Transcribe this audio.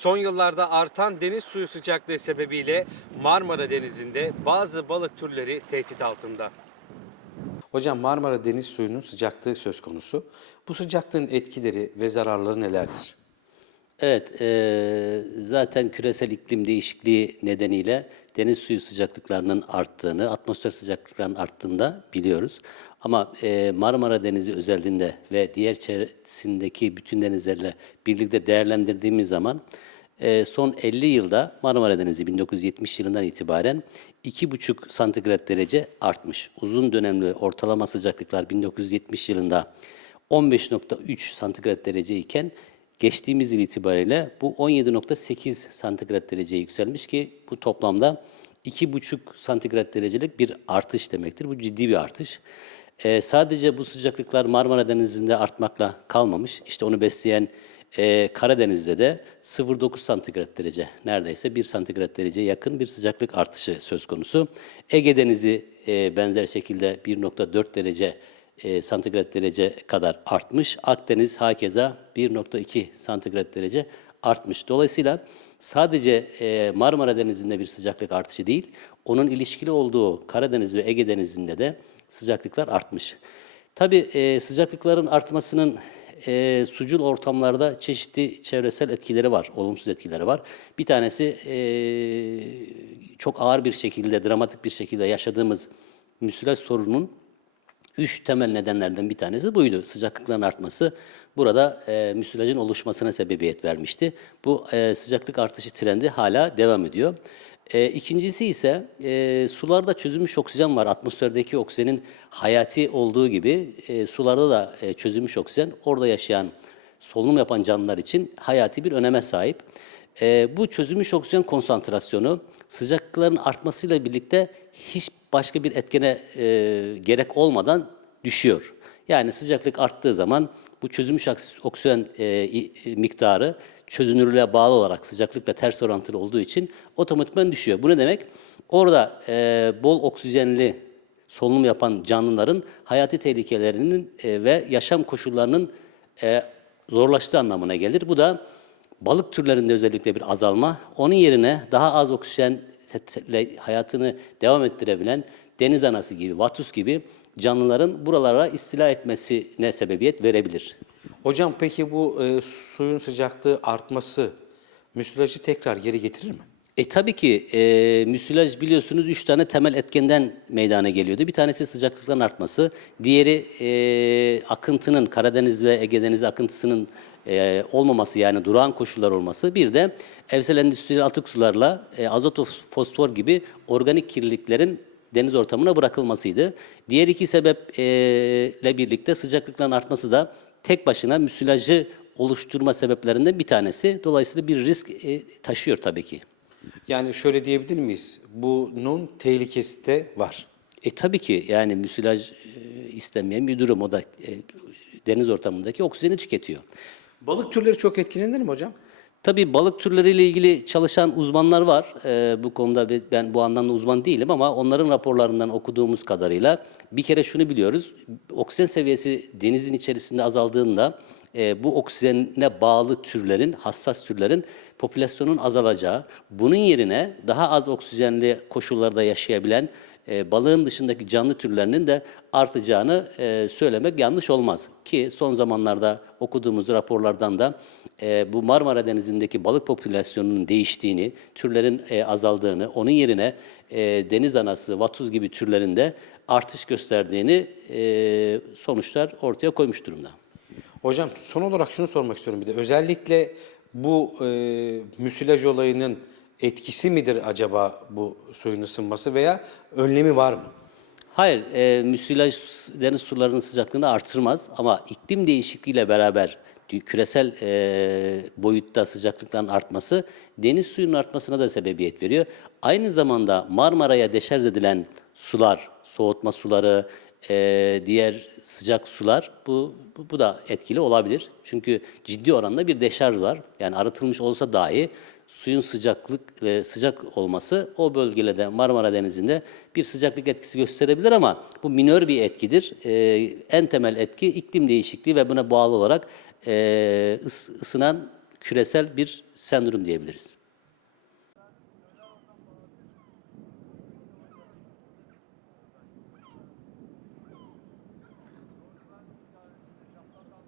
Son yıllarda artan deniz suyu sıcaklığı sebebiyle Marmara Denizi'nde bazı balık türleri tehdit altında. Hocam Marmara Deniz suyunun sıcaklığı söz konusu. Bu sıcaklığın etkileri ve zararları nelerdir? Evet, eee, zaten küresel iklim değişikliği nedeniyle deniz suyu sıcaklıklarının arttığını, atmosfer sıcaklıklarının arttığını da biliyoruz. Ama eee, Marmara Denizi özelliğinde ve diğer çevresindeki bütün denizlerle birlikte değerlendirdiğimiz zaman eee, son 50 yılda Marmara Denizi 1970 yılından itibaren 2,5 santigrat derece artmış. Uzun dönemli ortalama sıcaklıklar 1970 yılında 15.3 santigrat derece iken geçtiğimiz yıl itibariyle bu 17.8 santigrat dereceye yükselmiş ki bu toplamda 2,5 santigrat derecelik bir artış demektir. Bu ciddi bir artış. Ee, sadece bu sıcaklıklar Marmara Denizi'nde artmakla kalmamış. İşte onu besleyen e, Karadeniz'de de 0,9 santigrat derece, neredeyse 1 santigrat dereceye yakın bir sıcaklık artışı söz konusu. Ege Denizi e, benzer şekilde 1,4 derece e, santigrat derece kadar artmış. Akdeniz hakeza 1.2 santigrat derece artmış. Dolayısıyla sadece e, Marmara Denizi'nde bir sıcaklık artışı değil, onun ilişkili olduğu Karadeniz ve Ege Denizi'nde de sıcaklıklar artmış. Tabii e, sıcaklıkların artmasının e, sucul ortamlarda çeşitli çevresel etkileri var, olumsuz etkileri var. Bir tanesi e, çok ağır bir şekilde, dramatik bir şekilde yaşadığımız müsilaj sorunun Üç temel nedenlerden bir tanesi buydu. Sıcaklıkların artması burada e, müsilajın oluşmasına sebebiyet vermişti. Bu e, sıcaklık artışı trendi hala devam ediyor. E, ikincisi ise e, sularda çözülmüş oksijen var. Atmosferdeki oksijenin hayati olduğu gibi e, sularda da e, çözülmüş oksijen orada yaşayan solunum yapan canlılar için hayati bir öneme sahip. Ee, bu çözülmüş oksijen konsantrasyonu sıcaklıkların artmasıyla birlikte hiç başka bir etkene e, gerek olmadan düşüyor. Yani sıcaklık arttığı zaman bu çözülmüş oksijen e, e, miktarı çözünürlüğe bağlı olarak sıcaklıkla ters orantılı olduğu için otomatikman düşüyor. Bu ne demek? Orada e, bol oksijenli solunum yapan canlıların hayati tehlikelerinin e, ve yaşam koşullarının e, zorlaştığı anlamına gelir. Bu da balık türlerinde özellikle bir azalma. Onun yerine daha az oksijenle hayatını devam ettirebilen deniz anası gibi, vatus gibi canlıların buralara istila etmesine sebebiyet verebilir. Hocam peki bu e, suyun sıcaklığı artması müsilajı tekrar geri getirir mi? E tabii ki e, müsilaj biliyorsunuz üç tane temel etkenden meydana geliyordu. Bir tanesi sıcaklıkların artması, diğeri e, akıntının, Karadeniz ve Ege Denizi akıntısının e, olmaması yani durağan koşullar olması. Bir de evsel endüstriyel atık sularla e, azot, fosfor gibi organik kirliliklerin deniz ortamına bırakılmasıydı. Diğer iki sebeple birlikte sıcaklıkların artması da tek başına müsilajı oluşturma sebeplerinden bir tanesi. Dolayısıyla bir risk e, taşıyor tabii ki. Yani şöyle diyebilir miyiz? Bunun tehlikesi de var. E tabii ki yani müsilaj e, istenmeyen bir durum. O da e, deniz ortamındaki oksijeni tüketiyor. Balık türleri çok etkilenir mi hocam? Tabii balık türleriyle ilgili çalışan uzmanlar var. Ee, bu konuda ben bu anlamda uzman değilim ama onların raporlarından okuduğumuz kadarıyla bir kere şunu biliyoruz. Oksijen seviyesi denizin içerisinde azaldığında e, bu oksijene bağlı türlerin, hassas türlerin popülasyonun azalacağı, bunun yerine daha az oksijenli koşullarda yaşayabilen e, balığın dışındaki canlı türlerinin de artacağını e, söylemek yanlış olmaz. Ki son zamanlarda okuduğumuz raporlardan da e, bu Marmara Denizi'ndeki balık popülasyonunun değiştiğini, türlerin e, azaldığını, onun yerine e, deniz anası, vatuz gibi türlerin de artış gösterdiğini e, sonuçlar ortaya koymuş durumda. Hocam son olarak şunu sormak istiyorum bir de. Özellikle bu e, müsilaj olayının etkisi midir acaba bu suyun ısınması veya önlemi var mı? Hayır, e, müsilaj deniz sularının sıcaklığını artırmaz ama iklim değişikliğiyle beraber küresel e, boyutta sıcaklıkların artması deniz suyunun artmasına da sebebiyet veriyor. Aynı zamanda Marmara'ya deşarj edilen sular, soğutma suları, e, diğer sıcak sular bu, bu, bu da etkili olabilir. Çünkü ciddi oranda bir deşarj var. Yani arıtılmış olsa dahi suyun sıcaklık ve sıcak olması o bölgede Marmara Denizi'nde bir sıcaklık etkisi gösterebilir ama bu minör bir etkidir. Ee, en temel etki iklim değişikliği ve buna bağlı olarak e, ıs- ısınan küresel bir sendrom diyebiliriz.